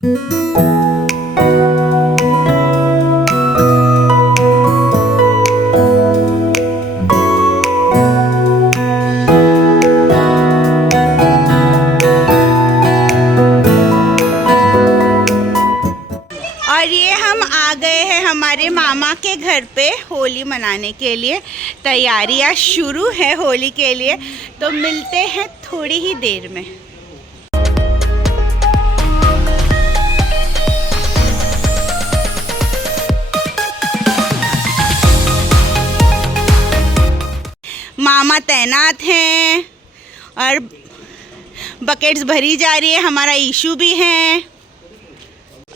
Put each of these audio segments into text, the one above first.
और ये हम आ गए हैं हमारे मामा के घर पे होली मनाने के लिए। तैयारियां शुरू है होली के लिए, तो मिलते हैं थोड़ी ही देर में। मामा तैनात हैं और बकेट्स भरी जा रही है। हमारा इशू भी है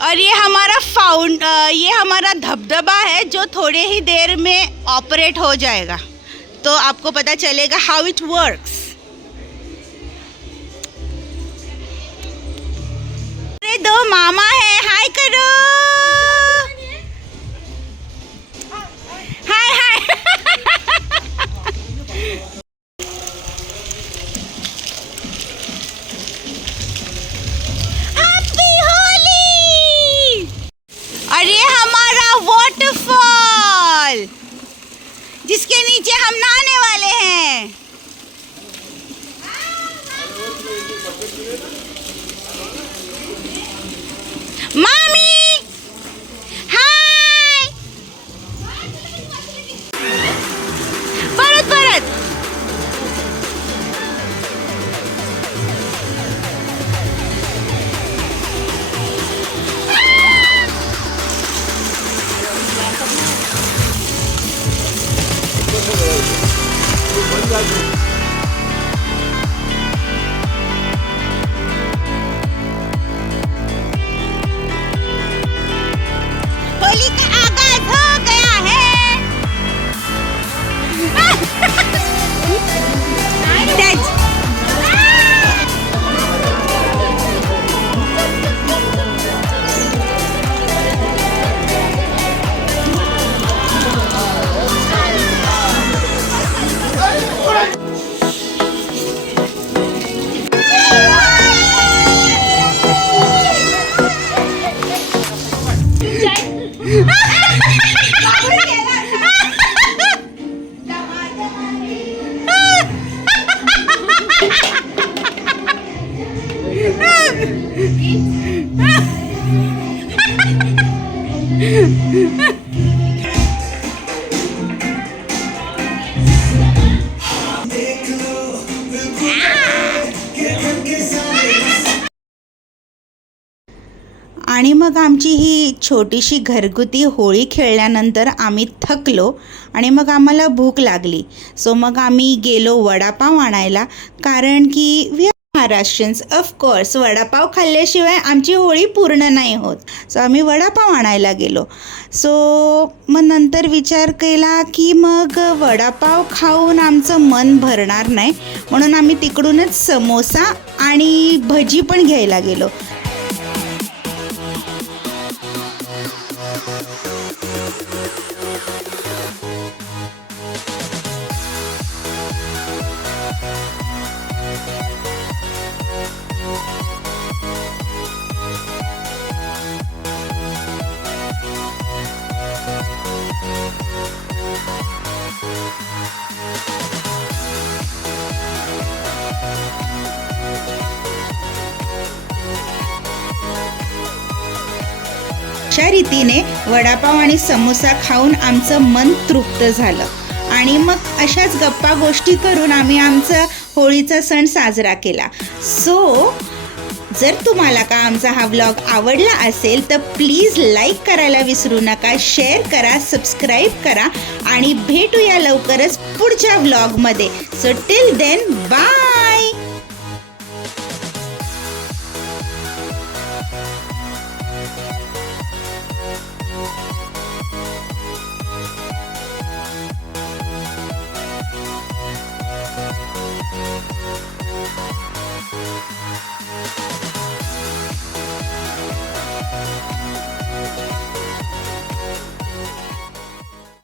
और ये हमारा धबधबा है जो थोड़े ही देर में ऑपरेट हो जाएगा, तो आपको पता चलेगा हाउ इट वर्क्स। अरे दो मामा है, हाय करो, हाय हाय। और ये हमारा वाटरफॉल जिसके नीचे हम नहाने वाले हैं। मामी हाय, परत परत। होली का आगाज हो गया है। डच। आणि मग आमची ही छोटीशी घरगुती होळी खेळल्यानंतर आम्ही थकलो आणि मग आम्हाला भूक लागली. सो मग आम्ही गेलो वडापाव आणायला, कारण की we R Maharashtrians of course, vada pav खाल्ल्याशिवाय आमची होळी पूर्ण नाही होत. सो आम्ही वडापाव आणायला गेलो. सो मग नंतर विचार केला की मग वडापाव खाऊन आमचं मन भरणार नाही, म्हणून आम्ही तिकडूनच समोसा आणि भजी पण घ्यायला गेलो. अशा रीतीने वडापाव आणि समोसा खाऊन आमचं मन तृप्त झालं आणि मग अशाच गप्पा गोष्टी करून आम्ही आमचा होळीचा सण साजरा केला. सो जर तुम्हाला का आमचा हा व्लॉग आवडला असेल तर प्लीज लाईक करायला विसरू नका, शेअर करा, सबस्क्राईब करा आणि भेटूया लवकरच पुढच्या व्लॉगमध्ये. So till then bye.